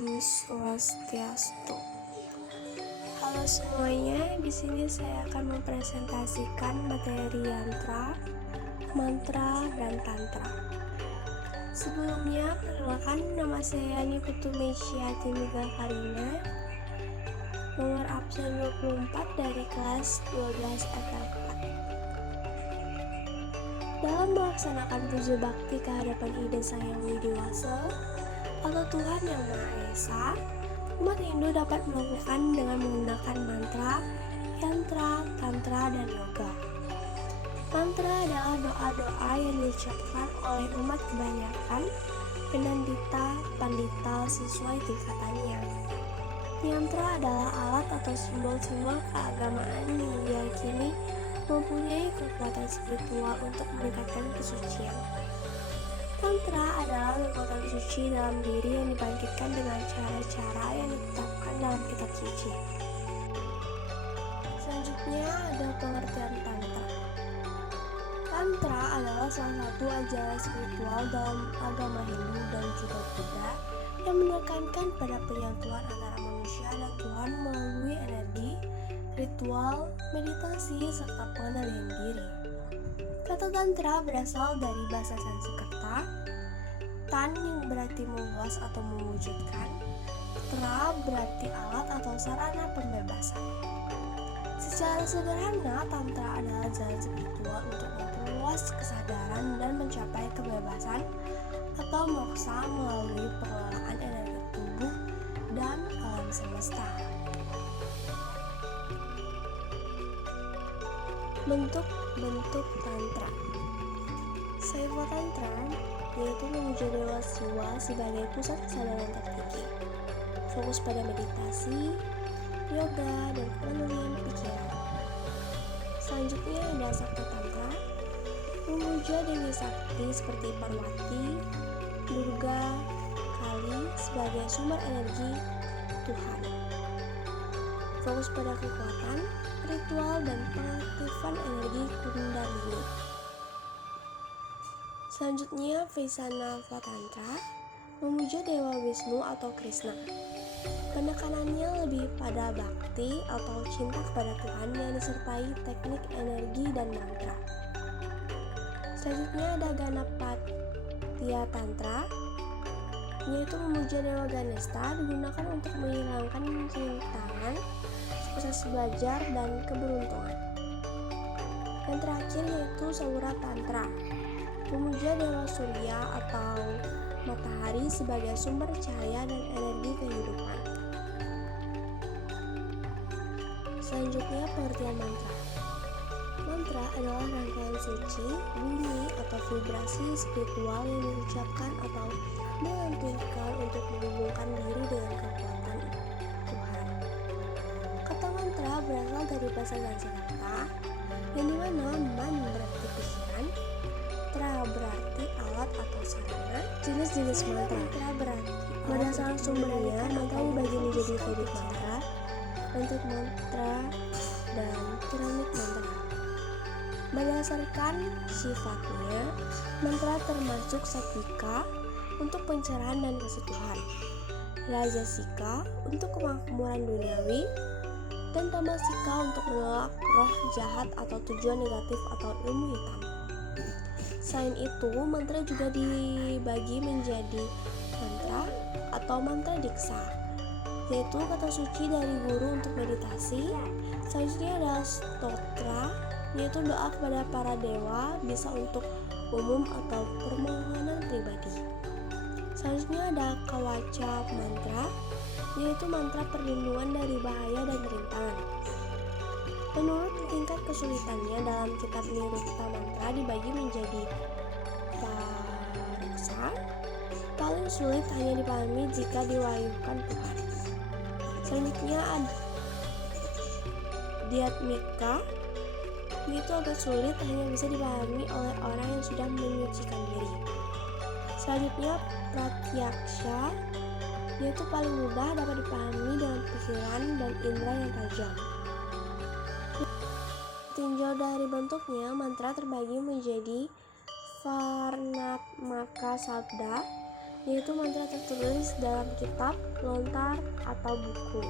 Om Swastiastu. Halo semuanya, di sini saya akan mempresentasikan materi yantra, mantra, dan tantra. Sebelumnya, perkenalkan, nama saya Niputu Mesia Timiga Karina, nomor absen 24 dari kelas 12 FL4. Dalam melaksanakan puja bakti kehadapan Ida Sang Hyang Widiwasa atau Tuhan Yang Maha Esa, umat Hindu dapat melakukan dengan menggunakan mantra, yantra, tantra, dan yoga. Mantra adalah doa-doa yang diucapkan oleh umat kebanyakan pandita sesuai tingkatannya. Yantra adalah alat atau simbol-simbol keagamaan yang diyakini mempunyai kekuatan spiritual untuk meningkatkan kesucian. Tantra adalah kekuatan suci dalam diri yang dibangkitkan dengan cara-cara yang ditetapkan dalam kitab suci. Selanjutnya ada pengertian tantra. Tantra adalah salah satu ajaran spiritual dalam agama Hindu dan juga Buddha yang menekankan pada penyatuan antara manusia dan Tuhan melalui energi, ritual, meditasi, serta pengendalian diri. Kata tantra berasal dari bahasa Sanskerta, tan yang berarti meluas atau mewujudkan, tra berarti alat atau sarana pembebasan. Secara sederhana, tantra adalah jalan spiritual untuk memperluas kesadaran dan mencapai kebebasan atau moksa melalui pengelolaan energi tubuh dan alam semesta. Bentuk tantra. Saiva Tantra yaitu memuja Dewa Siwa sebagai pusat kesadaran tertinggi, fokus pada meditasi, yoga, dan pengendalian pikiran. Selanjutnya ada Sakta Tantra, memuja Dewi Sakti seperti Parwati, Durga, Kali sebagai sumber energi Tuhan, fokus pada kekuatan, ritual, dan pengaktifan energi Kundalini. Selanjutnya Vaishnava Tantra, memuja Dewa Wisnu atau Krishna. Penekanannya lebih pada bakti atau cinta kepada Tuhan yang disertai teknik energi dan mantra. Selanjutnya ada Ganapatiya Tantra, yaitu memuja Dewa Ganesha, digunakan untuk menghilangkan rintangan, sukses belajar, dan keberuntungan. Yang terakhir yaitu Saura Tantra, memuja Dewa Surya atau matahari sebagai sumber cahaya dan energi kehidupan. Selanjutnya pengertian mantra. Mantra adalah rangkaian suci, bunyi, atau vibrasi spiritual yang diucapkan atau dilantunkan untuk menghubungkan diri dengan kekuatan Tuhan. Kata mantra berasal dari bahasa Sanskerta, yang dimana man berarti pikiran, tra berarti alat atau sarana. Jenis-jenis mantra berarti berdasarkan sumbernya, mantra dibagi menjadi vedic mantra, mantra mantra, dan piramid mantra. Berdasarkan sifatnya, mantra termasuk satwika untuk pencerahan dan kesetuhan, rajasika untuk kemakmuran duniawi, dan tamasika untuk menolak roh jahat atau tujuan negatif atau ilmu hitam. Selain itu, mantra juga dibagi menjadi mantra atau mantra diksa, yaitu kata suci dari guru untuk meditasi. Selanjutnya ada stotra, yaitu doa kepada para dewa, bisa untuk umum atau permohonan pribadi. Selanjutnya ada kawaca mantra, yaitu mantra perlindungan dari bahaya dan rintangan. Menurut tingkat kesulitannya, dalam kitab Nirutta Mantra dibagi menjadi pariksa, paling sulit hanya dipahami jika diwahyukan Tuhan. Selanjutnya ada Diatmika, itu agak sulit, hanya bisa dipahami oleh orang yang sudah menyucikan diri. Selanjutnya Pratyaksha, yaitu paling mudah dapat dipahami dengan pikiran dan indera yang tajam. Tinjau dari bentuknya, mantra terbagi menjadi Varnatmaka Sabda, yaitu mantra tertulis dalam kitab, lontar, atau buku.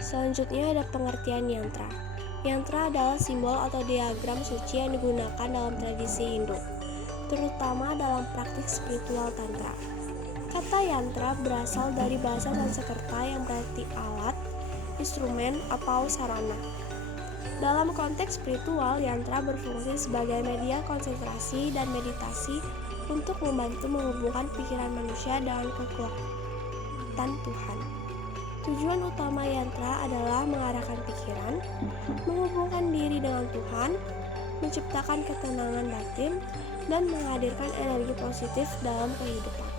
Selanjutnya ada pengertian yantra. Yantra adalah simbol atau diagram suci yang digunakan dalam tradisi Hindu, terutama dalam praktik spiritual tantra. Kata yantra berasal dari bahasa Sanskerta yang berarti alat, instrumen, atau sarana. Dalam konteks spiritual, yantra berfungsi sebagai media konsentrasi dan meditasi untuk membantu menghubungkan pikiran manusia dengan kekuatan Tuhan. Tujuan utama yantra adalah mengarahkan pikiran, menghubungkan diri dengan Tuhan, menciptakan ketenangan batin, dan menghadirkan energi positif dalam kehidupan.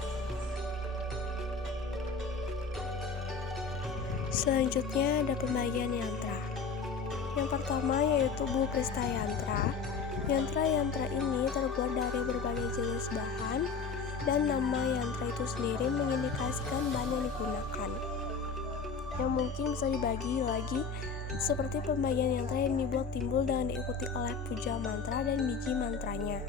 Selanjutnya ada pembagian yantra. Yang pertama yaitu Bhuprishta yantra. Yantra ini terbuat dari berbagai jenis bahan, dan nama yantra itu sendiri mengindikasikan bahan yang digunakan. Yang mungkin bisa dibagi lagi seperti pembagian yantra yang dibuat timbul dengan diikuti oleh puja mantra dan biji mantranya.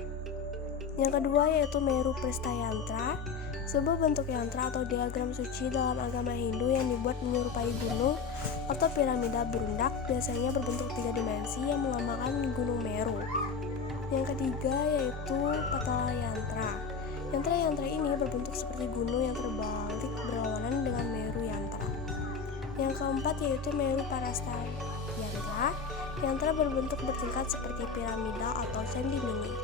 Yang kedua yaitu Meru Prishta yantra, sebuah bentuk yantra atau diagram suci dalam agama Hindu yang dibuat menyerupai gunung atau piramida berundak, biasanya berbentuk 3 dimensi yang melambangkan Gunung Meru. Yang ketiga yaitu Patala yantra. Yantra ini berbentuk seperti gunung yang terbalik berlawanan dengan Meru yantra. Yang keempat yaitu Meru Parasta yantra. Yantra berbentuk bertingkat seperti piramida atau candi mini.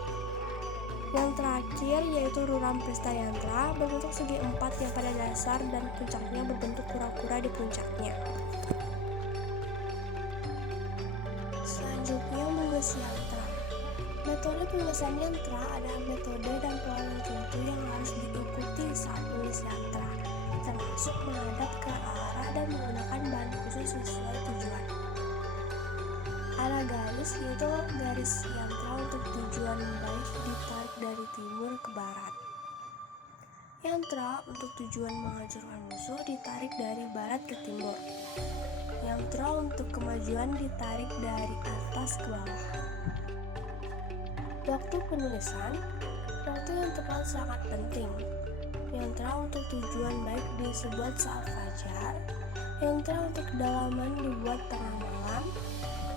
Yang terakhir yaitu Ruram Prishta yantra, berbentuk segi empat yang pada dasar dan puncaknya berbentuk kura-kura di puncaknya. Selanjutnya menulis yantra. Metode penulisan yantra adalah metode dan pola tertentu yang harus diikuti saat menulis yantra, termasuk menghadap ke arah dan menggunakan bahan khusus sesuai tujuan. Arah garis yaitu garis yantra untuk tujuan baik ditarik dari timur ke barat. Yantra untuk tujuan menghancurkan musuh ditarik dari barat ke timur. Yantra untuk kemajuan ditarik dari atas ke bawah. Waktu penulisan, waktu yang tepat sangat penting. Yantra untuk tujuan baik disebut saat fajar, yantra untuk kedalaman dibuat tengah malam,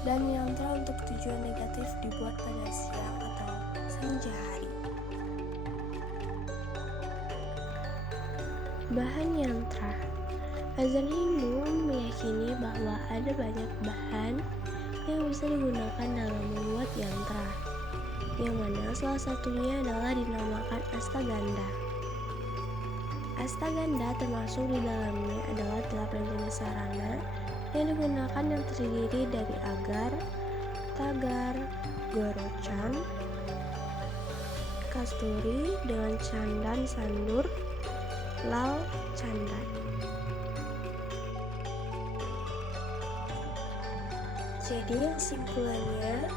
dan yantra untuk tujuan negatif dibuat pada siang atau senja hari. Bahan yantra. Ajaran Hindu meyakini bahwa ada banyak bahan yang bisa digunakan dalam membuat yantra, yang mana salah satunya adalah dinamakan astagandha. Astagandha termasuk di dalamnya adalah 8 jenis sarana yang digunakan yang terdiri dari agar, tagar, gorocan, kasturi dengan candan sandur, lal candan. Jadi kesimpulannya,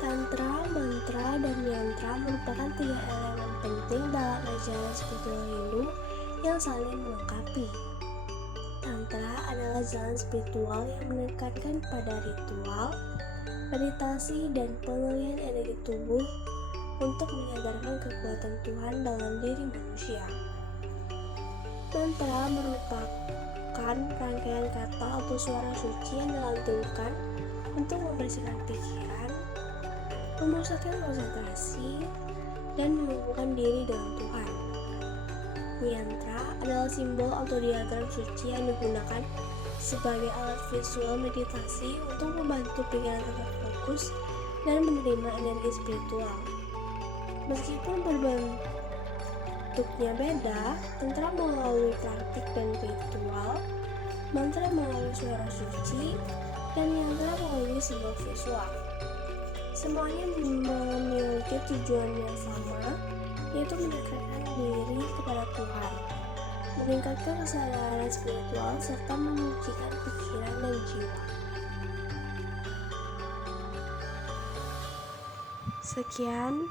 tantra, mantra, dan yantra merupakan 3 elemen penting dalam ajaran spiritual Hindu yang saling melengkapi. Tantra adalah jalan spiritual yang menekankan pada ritual, meditasi, dan pengalihan energi tubuh untuk menyadarkan kekuatan Tuhan dalam diri manusia. Mantra merupakan rangkaian kata atau suara suci yang dilantunkan untuk membersihkan pikiran, memusatkan konsentrasi, dan menghubungkan diri dengan Tuhan. Yantra adalah simbol atau diagram suci yang digunakan sebagai alat visual meditasi untuk membantu pikiran tetap fokus dan menerima energi spiritual. Meskipun berbentuknya beda, tantra melalui praktik dan ritual, mantra melalui suara suci, dan yantra melalui simbol visual. Semuanya memiliki tujuan yang sama, yaitu mendekatkan diri kepada Tuhan, meningkatkan kesadaran spiritual, serta menyucikan pikiran dan jiwa. Sekian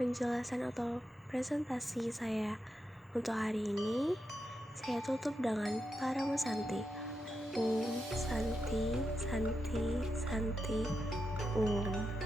penjelasan atau presentasi saya untuk hari ini. Saya tutup dengan Paramusanti. Om Santi Santi Santi Om.